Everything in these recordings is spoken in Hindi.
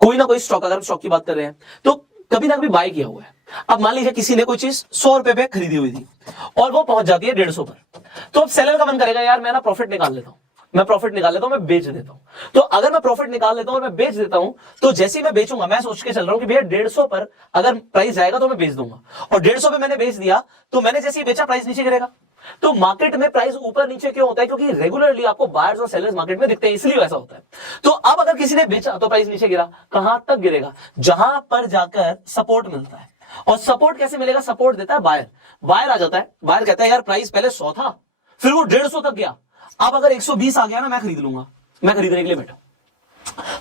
कोई ना कोई स्टॉक, अगर हम स्टॉक की बात कर रहे हैं तो कभी ना कभी बाय किया हुआ है। अब मान लीजिए किसी ने कोई चीज 100 रुपए पे खरीदी हुई थी और वो पहुंच जाती है 150 पर, तो अब सेलर का मन करेगा यार मैं ना प्रॉफिट निकाल लेता हूं, मैं प्रॉफिट निकाल लेता हूं, मैं बेच देता हूं। तो अगर मैं प्रॉफिट निकाल लेता हूं और मैं बेच देता हूं, तो जैसे ही मैं बेचूंगा, मैं सोच के चल रहा हूं कि भैया 150 पर अगर प्राइस जाएगा तो मैं बेच दूंगा, और 150 पे मैंने बेच दिया तो मैंने जैसे ही बेचा प्राइस नीचे गिरेगा। तो मार्केट में प्राइस ऊपर नीचे क्यों होता है? क्योंकि रेगुलरली आपको बायर्स और सेलर्स मार्केट में दिखते हैं, इसलिए वैसा होता है। तो अब अगर किसी ने बेचा तो प्राइस नीचे गिरा, कहां तक गिरेगा? जहां पर जाकर सपोर्ट मिलता है। और सपोर्ट कैसे मिलेगा? सपोर्ट देता है बायर। बायर आ जाता है, बायर कहता है यार प्राइस पहले 100 था, फिर वो 150 तक गया, अब अगर 120 आ गया ना, मैं खरीद लूंगा, मैं खरीदने के लिए बैठा।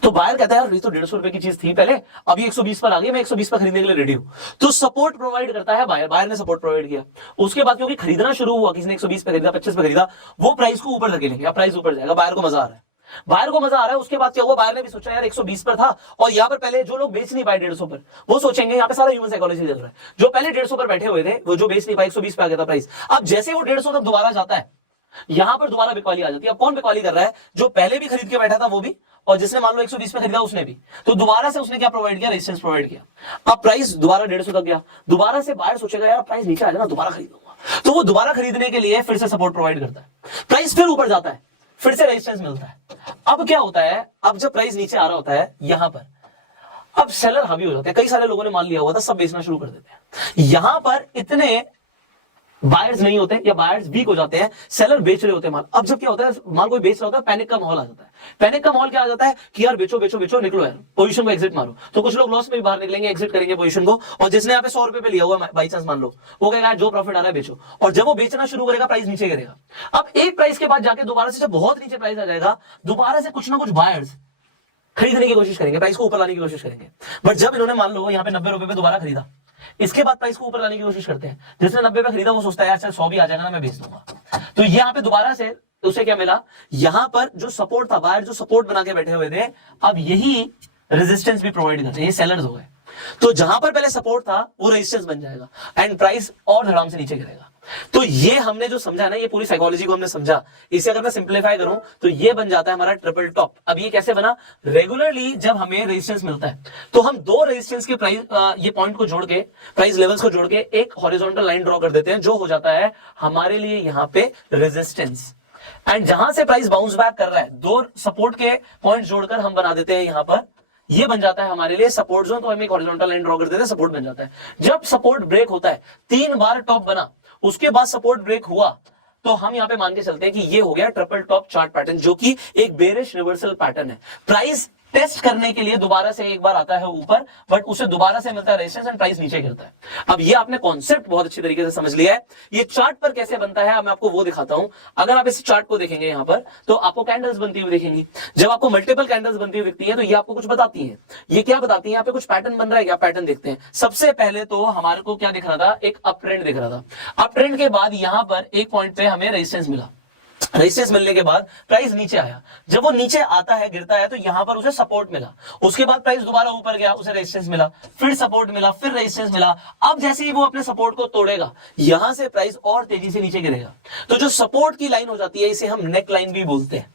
तो बायर कहता है यार ये तो 150 रुपए की चीज थी पहले, अभी 120 पर आ गई, मैं 120 पर खरीदने के लिए रेडी हूं। तो सपोर्ट प्रोवाइड करता है बायर, बायर ने सपोर्ट प्रोवाइड किया। उसके बाद क्योंकि खरीदना शुरू हुआ, किसी ने 120 पे खरीदा, 25 पे खरीदा, वो प्राइस को ऊपर धकेलेंगे, अब प्राइस ऊपर जाएगा, बायर को मजा आ रहा है, बायर को मजा आ रहा है। उसके बाद क्या हुआ? बायर ने भी सोचा यार 120 पर था, और यहां पर पहले जो लोग बेच नहीं पाए 150 पर, वो सोचेंगे, यहां पे सारा ह्यूमन साइकोलॉजी चल रहा है, जो पहले 150 पर बैठे हुए थे, वो जो बेच नहीं पाए, 120 पे आ गया था प्राइस, अब जैसे वो 150 तक दोबारा जाता है, यहां पर दोबारा बिकवाली आ जाती है। अब कौन बिकवाली कर रहा है? जो पहले भी खरीद के बैठा था वो भी, और जिसने मान लो 120 पे खरीदा उसने भी। तो दोबारा से उसने क्या प्रोवाइड किया? रेजिस्टेंस प्रोवाइड किया। अब प्राइस दोबारा 150 तक गया, दोबारा से बायर सोचेगा यार प्राइस नीचे आ जाना, दोबारा खरीद लूंगा, तो वो दोबारा खरीदने के लिए फिर से सपोर्ट प्रोवाइड करता है, प्राइस फिर ऊपर जाता है, फिर से रेजिस्टेंस मिलता है। अब क्या होता है? अब जब प्राइस नीचे आ रहा होता है यहां पर, अब सेलर हावी हो जाते हैं, कई सारे लोगों ने मान लिया हुआ था, सब बेचना शुरू कर देते हैं। यहां पर इतने बायर्स नहीं होते, या बायर्स वीक हो जाते हैं, सेलर बेच रहे होते हैं माल। अब जब क्या होता है, माल कोई बेच रहा होता है, पैनिक का माहौल आ जाता है। पैनिक का माहौल क्या आ जाता है कि यार बेचो बेचो बेचो, निकलो यार, पोजीशन को एग्जिट मारो। तो कुछ लोग लॉस में भी बाहर निकलेंगे, एग्जिट करेंगे पोजीशन को, और जिसने यहाँ पे 100 रुपए पे लिया हुआ बाई चांस मान लो, वो कहेगा जो प्रॉफिट आ रहा है बेचो, और जब वो बेचना शुरू करेगा प्राइस नीचे गिरेगा। अब एक प्राइस के बाद जाके दोबारा से जब बहुत नीचे प्राइस आ जाएगा, दोबारा से कुछ ना कुछ बायर्स खरीदने की कोशिश करेंगे, प्राइस को ऊपर लाने की कोशिश करेंगे। बट जब इन्होंने मान लो यहाँ पे 90 रुपए पे दोबारा खरीदा, इसके बाद प्राइस को ऊपर लाने की कोशिश करते हैं, जिसने 90 पे खरीदा वो सोचता है यार चल 100 भी आ जाएगा ना, मैं बेच दूंगा। तो यहाँ पे दोबारा से उसे क्या मिला? यहां पर जो सपोर्ट था, बायर जो सपोर्ट बना के बैठे हुए थे, अब यही रेजिस्टेंस भी प्रोवाइड करते हैं, ये सेलर्स हो गए। तो जहां पर पहले सपोर्ट था वो रेजिस्टेंस बन जाएगा, एंड प्राइस और धड़ाम से नीचे गिरेगा। तो ये हमने जो समझा ना, ये पूरी साइकोलॉजी को हमने समझा। इसे अगर मैं सिंप्लीफाई करूं तो ये बन जाता है हमारा ट्रिपल टॉप। अब ये कैसे बना? रेगुलरली जब हमें रेजिस्टेंस मिलता है तो हम दो रेजिस्टेंस के प्राइस, ये पॉइंट को जोड़ के, प्राइस लेवल्स को जोड़ के एक हॉरिजॉन्टल लाइन ड्रॉ कर देते हैं, जो हो जाता है हमारे लिए यहां पे रेजिस्टेंस। एंड जहां से प्राइस बाउंस बैक कर रहा है, दो सपोर्ट के पॉइंट जोड़कर हम बना देते हैं यहां पर, ये बन जाता है हमारे लिए सपोर्ट जोन। तो हम एक हॉरिजॉन्टल लाइन ड्रॉ कर देते हैं, सपोर्ट बन जाता है। जब सपोर्ट ब्रेक होता है, 3 बार टॉप बना, उसके बाद सपोर्ट ब्रेक हुआ, तो हम यहां पे मान के चलते हैं कि ये हो गया ट्रिपल टॉप चार्ट पैटर्न, जो कि एक बेरिश रिवर्सल पैटर्न है। प्राइस टेस्ट करने के लिए दोबारा से एक बार आता है ऊपर, बट उसे दोबारा से मिलता है रेजिस्टेंस एंड प्राइस नीचे गिरता है। अब ये आपने कॉन्सेप्ट बहुत अच्छी तरीके से समझ लिया है। ये चार्ट पर कैसे बनता है, अब मैं आपको वो दिखाता हूं। अगर आप इस चार्ट को देखेंगे यहां पर, तो आपको कैंडल्स बनती हुई दिखेंगी। जब आपको मल्टीपल कैंडल्स बनती हुई दिखती है, तो ये आपको कुछ बताती है। ये क्या बताती है? यहाँ पे कुछ पैटर्न बन रहा है, क्या पैटर्न देखते हैं। सबसे पहले तो हमारे को क्या दिख रहा था? एक अप ट्रेंड दिख रहा था। अप ट्रेंड के बाद यहां पर एक पॉइंट पे हमें रेजिस्टेंस मिला, रेजिस्टेंस मिलने के बाद प्राइस नीचे आया। जब वो नीचे आता है, गिरता है, तो यहां पर उसे सपोर्ट मिला। उसके बाद प्राइस दोबारा ऊपर गया, उसे रेजिस्टेंस मिला, फिर सपोर्ट मिला, फिर रेजिस्टेंस मिला। अब जैसे ही वो अपने सपोर्ट को तोड़ेगा, यहां से प्राइस और तेजी से नीचे गिरेगा। तो जो सपोर्ट की लाइन हो जाती है, इसे हम नेक लाइन भी बोलते हैं,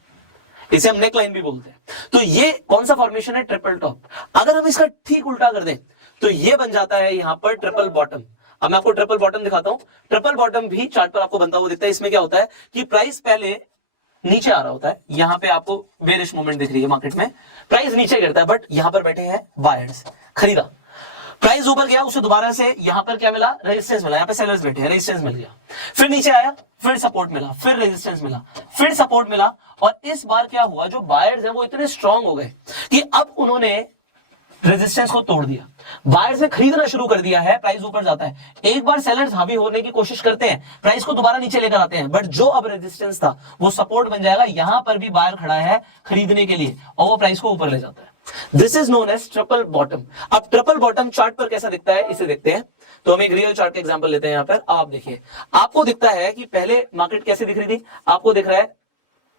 इसे हम नेक लाइन भी बोलते हैं। तो ये कौन सा फॉर्मेशन है? Triple top. अगर हम इसका ठीक उल्टा कर दें तो ये बन जाता है यहां पर ट्रिपल बॉटम। अब मैं आपको ट्रिपल बॉटम दिखाता हूं। ट्रिपल बॉटम भी चार्ट पर आपको बनता हुआ दिखता है। इसमें क्या होता है कि प्राइस पहले नीचे आ रहा होता है, यहां पे आपको बेरिश मूवमेंट दिख रही है मार्केट में, प्राइस नीचे गिरता है, बट यहां पर बैठे हैं बायर्स, खरीदा, प्राइस ऊपर गया, उसे दोबारा से यहां पर क्या मिला? रेजिस्टेंस मिला। यहां पे सेलर्स बैठे हैं, रेजिस्टेंस मिल गया, फिर नीचे आया, फिर सपोर्ट मिला, फिर रेजिस्टेंस मिला, फिर सपोर्ट मिला। और इस बार क्या हुआ? जो बायर्स हैं वो इतने स्ट्रांग हो गए कि अब उन्होंने रेजिस्टेंस को तोड़ दिया, बायर्स ने खरीदना शुरू कर दिया है, प्राइस ऊपर जाता है। एक बार सेलर्स हावी होने की कोशिश करते हैं, प्राइस को दोबारा नीचे लेकर आते हैं, बट जो अब रेजिस्टेंस था वो सपोर्ट बन जाएगा। यहां पर भी बायर खड़ा है खरीदने के लिए, और वो प्राइस को ऊपर ले जाता है। This is known as triple bottom. अब ट्रिपल बॉटम चार्ट पर कैसा दिखता है, इसे देखते हैं। तो हम एक रियल चार्ट का एग्जांपल लेते हैं। यहां पर आप देखिए, आपको दिखता है कि पहले मार्केट कैसे दिख रही थी। आपको दिख रहा है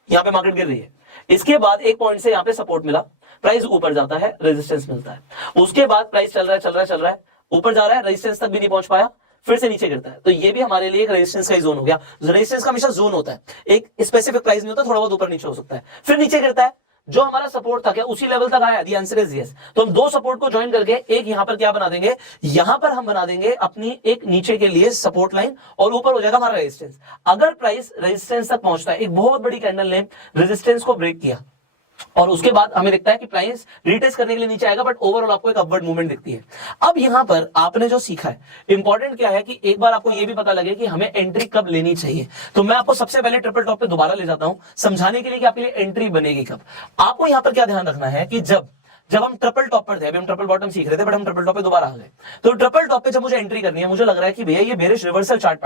यहां पे मार्केट गिर रही है, इसके बाद एक पॉइंट से यहां पे सपोर्ट मिला, प्राइस ऊपर जाता है, रेजिस्टेंस मिलता है। उसके बाद प्राइस चल रहा है, ऊपर जा रहा है, रेजिस्टेंस तक भी नहीं पहुंच पाया, फिर से नीचे गिरता है। तो ये भी हमारे लिए एक रेजिस्टेंस का ही जोन हो गया। रेजिस्टेंस का हमेशा जोन होता है, एक स्पेसिफिक प्राइस नहीं होता, थोड़ा बहुत ऊपर नीचे हो सकता है। फिर नीचे गिरता है, जो हमारा सपोर्ट था क्या उसी लेवल तक आया? The answer is yes. तो हम दो सपोर्ट को ज्वाइन करके एक यहां पर क्या बना देंगे, यहां पर हम बना देंगे अपनी एक नीचे के लिए सपोर्ट लाइन और ऊपर हो जाएगा हमारा रेजिस्टेंस। अगर प्राइस रेजिस्टेंस तक पहुंचता है, एक बहुत बड़ी कैंडल ने रेजिस्टेंस को ब्रेक किया और उसके बाद हमें दिखता है कि प्राइस रीटेस्ट करने के लिए नीचे आएगा, बट ओवरऑल आपको एक अपवर्ड मूवमेंट दिखती है। अब यहां पर आपने जो सीखा है, इंपॉर्टेंट क्या है कि एक बार आपको यह भी पता लगे कि हमें एंट्री कब लेनी चाहिए। तो मैं आपको सबसे पहले ट्रिपल टॉप पे दोबारा ले जाता हूं समझाने के लिए कि आपके लिए एंट्री बनेगी कब। आपको यहां पर क्या ध्यान रखना है कि जब हम ट्रिपल टॉप पर थे, अभी हम ट्रिपल बॉटम सीख रहे थे बट हम ट्रिपल टॉप पे दोबारा आ गए, तो ट्रिपल टॉप पे जब मुझे एंट्री करनी है, मुझे लग रहा है कि भैया ये बेरिश रिवर्सल चार्ट